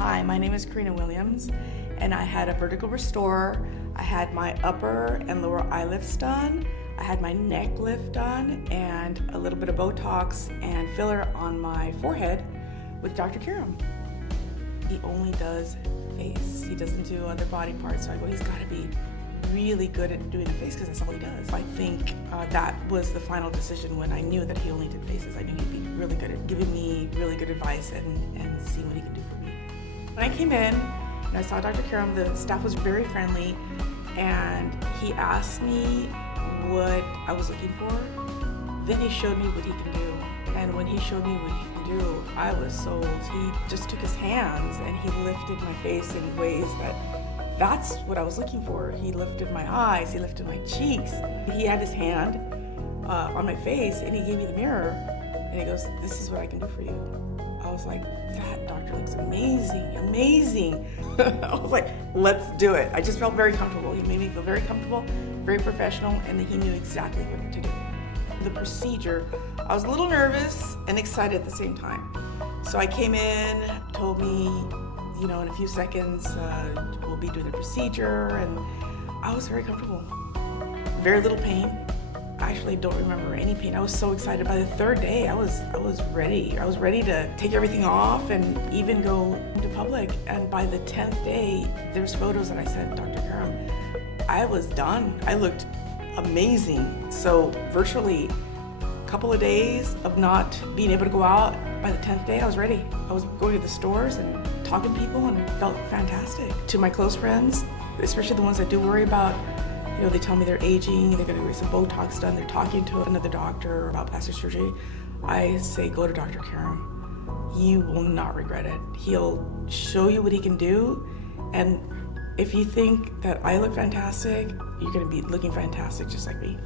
Hi, my name is Karina Williams, and I had a vertical restore. I had my upper and lower eye lifts done. I had my neck lift done, and a little bit of Botox and filler on my forehead with Dr. Kiram. He only does face. He doesn't do other body parts, so I go, he's got to be really good at doing the face because that's all he does. I think that was the final decision when I knew that he only did faces. I knew he'd be really good at giving me really good advice and seeing what he can do for me. When I came in and I saw Dr. Kiram, the staff was very friendly, and he asked me what I was looking for. Then he showed me what he can do. And when he showed me what he can do, I was sold. He just took his hands and he lifted my face in ways that's what I was looking for. He lifted my eyes, he lifted my cheeks. He had his hand on my face and he gave me the mirror and he goes, "This is what I can do for you." I was like, that doctor looks amazing, amazing. I was like, let's do it. I just felt very comfortable. He made me feel very comfortable, very professional, and he knew exactly what to do. The procedure, I was a little nervous and excited at the same time. So I came in, told me, in a few seconds, we'll be doing the procedure, and I was very comfortable. Very little pain. I actually don't remember any pain. I was so excited. By the third day, I was ready. I was ready to take everything off and even go into public. And by the 10th day, there's photos that I sent Dr. Kiram. I was done. I looked amazing. So virtually a couple of days of not being able to go out, by the 10th day, I was ready. I was going to the stores and talking to people and felt fantastic. To my close friends, especially the ones that do worry about, they tell me they're aging, they're gonna get some Botox done, they're talking to another doctor about plastic surgery. I say, go to Dr. Kiram. You will not regret it. He'll show you what he can do, and if you think that I look fantastic, you're gonna be looking fantastic just like me.